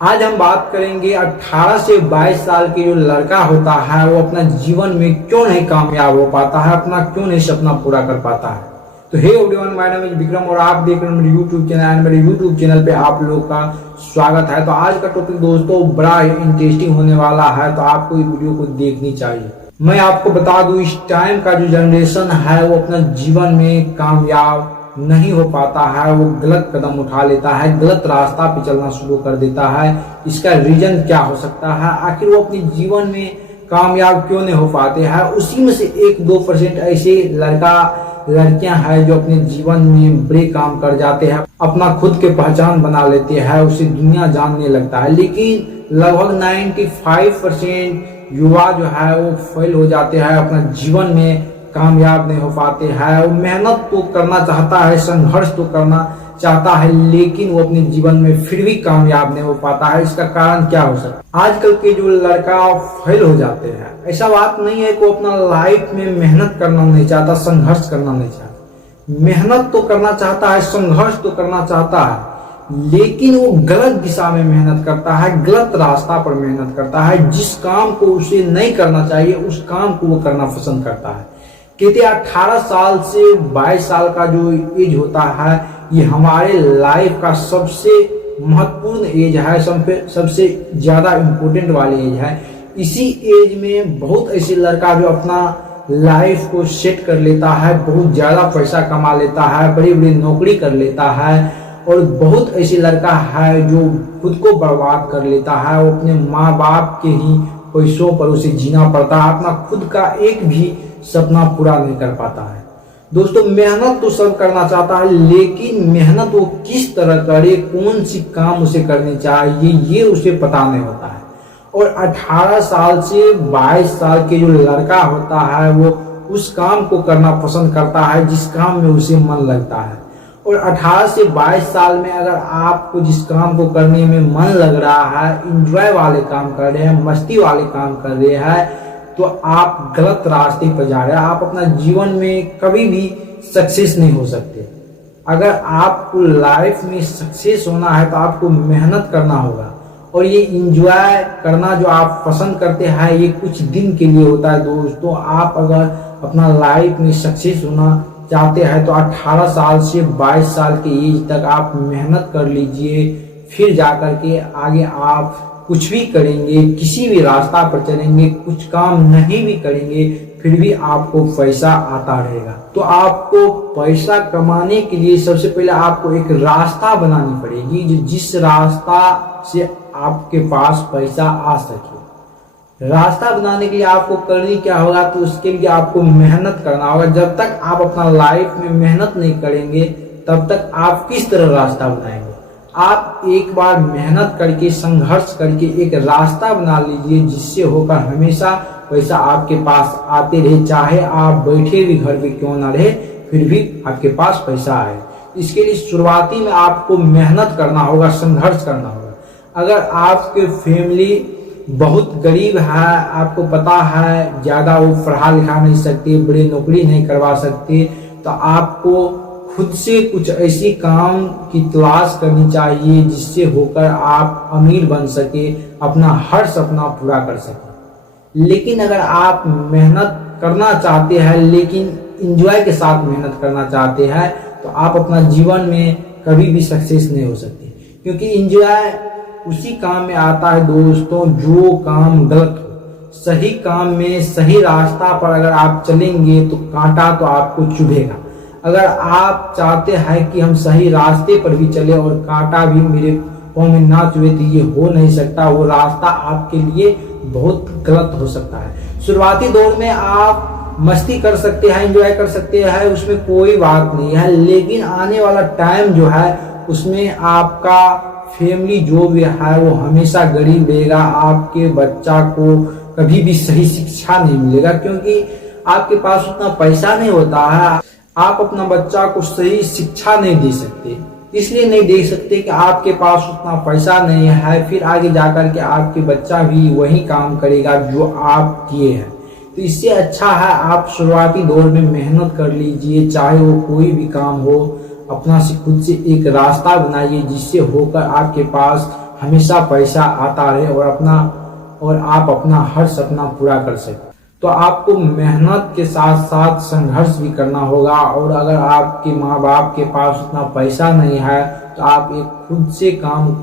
आज हम बात करेंगे 18 से 22 साल के जो लड़का होता है वो अपना जीवन में क्यों नहीं कामयाब हो पाता है, अपना क्यों नहीं सपना पूरा कर पाता है। तो hey everyone, my name is Vikram और आप देख रहे हैं मेरे यूट्यूब चैनल एंड मेरे यूट्यूब चैनल पे आप लोगों का स्वागत है। तो आज का टॉपिक दोस्तों बड़ा इंटरेस्टिंग होने वाला है, तो आपको इस वीडियो को देखनी चाहिए। मैं आपको बता दूं, इस टाइम का जो जनरेशन है वो अपना जीवन में कामयाब नहीं हो पाता है, वो गलत कदम उठा लेता है, गलत रास्ता पे चलना शुरू कर देता है। इसका रीजन क्या हो सकता है, आखिर वो अपने जीवन में कामयाब क्यों नहीं हो पाते हैं। उसी में से 1-2% ऐसे लड़कियां हैं जो अपने जीवन में बड़े काम कर जाते हैं, अपना खुद के पहचान बना लेते हैं, उसे दुनिया जानने लगता है। लेकिन लगभग 95% युवा जो है वो फेल हो जाते हैं, अपना जीवन में कामयाब नहीं हो पाते हैं। वो मेहनत तो करना चाहता है, संघर्ष तो करना चाहता है, लेकिन वो अपने जीवन में फिर भी कामयाब नहीं हो पाता है। इसका कारण क्या हो सकता है? आजकल के जो लड़का फेल हो जाते हैं, ऐसा बात नहीं है कि वो अपना लाइफ में मेहनत करना नहीं चाहता, संघर्ष करना नहीं चाहता। मेहनत तो करना चाहता है, संघर्ष तो करना चाहता है, लेकिन वो गलत दिशा में मेहनत करता है, गलत रास्ता पर मेहनत करता है। जिस काम को उसे नहीं करना चाहिए उस काम को वो करना पसंद करता है। कहते 18 साल से 22 साल का जो एज होता है ये हमारे लाइफ का सबसे महत्वपूर्ण एज है, सबसे ज्यादा इम्पोर्टेंट वाली एज है। इसी एज में बहुत ऐसे लड़का जो अपना लाइफ को सेट कर लेता है, बहुत ज्यादा पैसा कमा लेता है, बड़ी बड़ी नौकरी कर लेता है, और बहुत ऐसे लड़का है जो खुद को बर्बाद कर लेता है। वो अपने माँ बाप के ही पैसों पर उसे जीना पड़ता है, अपना खुद का एक भी सपना पूरा नहीं कर पाता है। दोस्तों, मेहनत तो सब करना चाहता है, लेकिन मेहनत वो किस तरह करे, कौन सी काम उसे करनी चाहिए, ये उसे पता नहीं होता है। और 18 साल से 22 साल के जो लड़का होता है वो उस काम को करना पसंद करता है जिस काम में उसे मन लगता है। और 18 से 22 साल में अगर आपको जिस काम को करने में मन लग रहा है, इंजॉय वाले काम कर रहे हैं, मस्ती वाले काम कर रहे हैं, तो आप गलत रास्ते पर जा रहे हैं। आप अपना जीवन में कभी भी सक्सेस नहीं हो सकते। अगर आपको लाइफ में सक्सेस होना है तो आपको मेहनत करना होगा, और ये इंजॉय करना जो आप पसंद करते हैं ये कुछ दिन के लिए होता है। दोस्तों, आप अगर अपना लाइफ में सक्सेस होना चाहते हैं तो 18 साल से 22 साल के एज तक आप मेहनत कर लीजिए, फिर जाकर के आगे आप कुछ भी करेंगे, किसी भी रास्ता पर चलेंगे, कुछ काम नहीं भी करेंगे, फिर भी आपको पैसा आता रहेगा। तो आपको पैसा कमाने के लिए सबसे पहले आपको एक रास्ता बनानी पड़ेगी, जो जिस रास्ता से आपके पास पैसा आ सके। रास्ता बनाने के लिए आपको करनी क्या होगा, तो उसके लिए आपको मेहनत करना होगा। जब तक आप अपना लाइफ में मेहनत नहीं करेंगे तब तक आप किस तरह रास्ता बनाएंगे। आप एक बार मेहनत करके, संघर्ष करके एक रास्ता बना लीजिए, जिससे होकर हमेशा पैसा आपके पास आते रहे, चाहे आप बैठे भी घर पे क्यों ना रहे, फिर भी आपके पास पैसा आए। इसके लिए शुरुआती में आपको मेहनत करना होगा, संघर्ष करना होगा। अगर आपके फैमिली बहुत गरीब है, आपको पता है ज्यादा वो पढ़ा लिखा नहीं सकते, बड़ी नौकरी नहीं करवा सकते, तो आपको खुद से कुछ ऐसी काम की तलाश करनी चाहिए जिससे होकर आप अमीर बन सके, अपना हर सपना पूरा कर सके। लेकिन अगर आप मेहनत करना चाहते हैं लेकिन एंजॉय के साथ मेहनत करना चाहते हैं, तो आप अपना जीवन में कभी भी सक्सेस नहीं हो सकते, क्योंकि एंजॉय उसी काम में आता है दोस्तों जो काम गलत हो। सही काम में, सही रास्ता पर अगर आप चलेंगे तो कांटा तो आपको चुभेगा। अगर आप चाहते हैं कि हम सही रास्ते पर भी चले और कांटा भी मेरे पाँव में ना चुभे, तो ये हो नहीं सकता। वो रास्ता आपके लिए बहुत गलत हो सकता है। शुरुआती दौर में आप मस्ती कर सकते हैं, एंजॉय कर सकते हैं, उसमें कोई बात नहीं है, लेकिन आने वाला टाइम जो है उसमें आपका फैमिली जो भी है वो हमेशा गरीब रहेगा। आपके बच्चा को कभी भी सही शिक्षा नहीं मिलेगा, क्योंकि आपके पास उतना पैसा नहीं होता है। आप अपना बच्चा को सही शिक्षा नहीं दे सकते, इसलिए नहीं दे सकते कि आपके पास उतना पैसा नहीं है। फिर आगे जाकर के आपके बच्चा भी वही काम करेगा जो आप किए हैं। तो इससे अच्छा है आप शुरुआती दौर में मेहनत कर लीजिए, चाहे वो कोई भी काम हो, अपना से खुद से एक रास्ता बनाइए जिससे होकर आपके पास हमेशा पैसा आता रहे और आप अपना हर सपना पूरा कर सके। तो आपको मेहनत के साथ साथ संघर्ष भी करना होगा। और अगर आपके माँ बाप के पास उतना पैसा नहीं है तो आप एक खुद से काम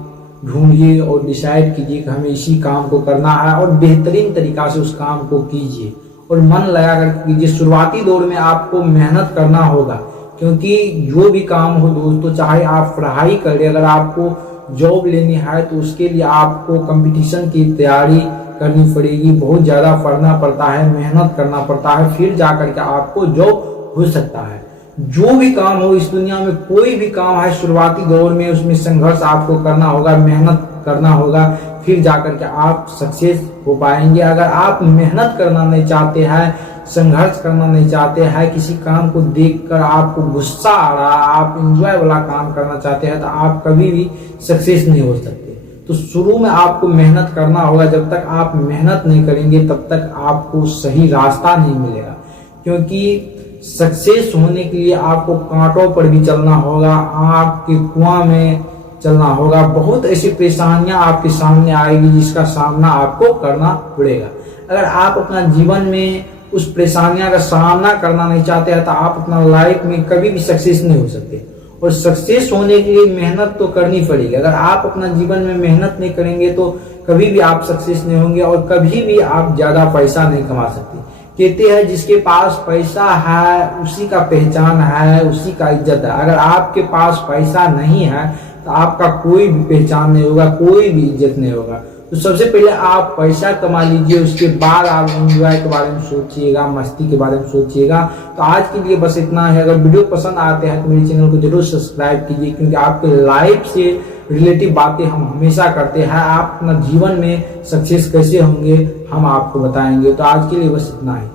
ढूंढिए और डिसाइड कीजिए कि हमें इसी काम को करना है और बेहतरीन तरीका से उस काम को कीजिए और मन लगा कर कीजिए। शुरुआती दौर में आपको मेहनत करना होगा, क्योंकि जो भी काम हो दोस्तों, चाहे आप पढ़ाई करें, अगर आपको जॉब लेनी है तो उसके लिए आपको कंपटीशन की तैयारी करनी पड़ेगी, बहुत ज़्यादा पढ़ना पड़ता है, मेहनत करना पड़ता है, फिर जाकर के आपको जॉब हो सकता है। जो भी काम हो इस दुनिया में, कोई भी काम है, शुरुआती दौर में उसमें संघर्ष आपको करना होगा, मेहनत करना होगा, फिर जाकर के आप सक्सेस हो पाएंगे। अगर आप मेहनत करना नहीं चाहते हैं, संघर्ष करना नहीं चाहते हैं, किसी काम को देखकर आपको गुस्सा आ रहा, आप एंजॉय वाला काम करना चाहते हैं, तो आप कभी भी सक्सेस नहीं हो सकते। तो शुरू में आपको मेहनत करना होगा। जब तक आप मेहनत नहीं करेंगे तब तक आपको सही रास्ता नहीं मिलेगा, क्योंकि सक्सेस होने के लिए आपको कांटों पर भी चलना होगा, आग के कुआं में चलना होगा। बहुत ऐसी परेशानियां आपके सामने आएगी जिसका सामना आपको करना पड़ेगा। अगर आप अपना जीवन में उस परेशानियां का सामना करना नहीं चाहते हैं तो आप अपना लाइफ में कभी भी सक्सेस नहीं हो सकते। और सक्सेस होने के लिए मेहनत तो करनी पड़ेगी। अगर आप अपना जीवन में मेहनत नहीं करेंगे तो कभी भी आप सक्सेस नहीं होंगे और कभी भी आप ज्यादा पैसा नहीं कमा सकते। कहते हैं जिसके पास पैसा है उसी का पहचान है, उसी का इज्जत है। अगर आपके पास पैसा नहीं है तो आपका कोई भी पहचान नहीं होगा, कोई भी इज्जत नहीं होगा। तो सबसे पहले आप पैसा कमा लीजिए, उसके बाद आप एंजॉय के बारे में सोचिएगा, मस्ती के बारे में सोचिएगा। तो आज के लिए बस इतना है। अगर वीडियो पसंद आते हैं तो मेरे चैनल को जरूर सब्सक्राइब कीजिए, क्योंकि आपके लाइफ से रिलेटिव बातें हम हमेशा करते हैं। आप अपना जीवन में सक्सेस कैसे होंगे हम आपको बताएंगे। तो आज के लिए बस इतना है।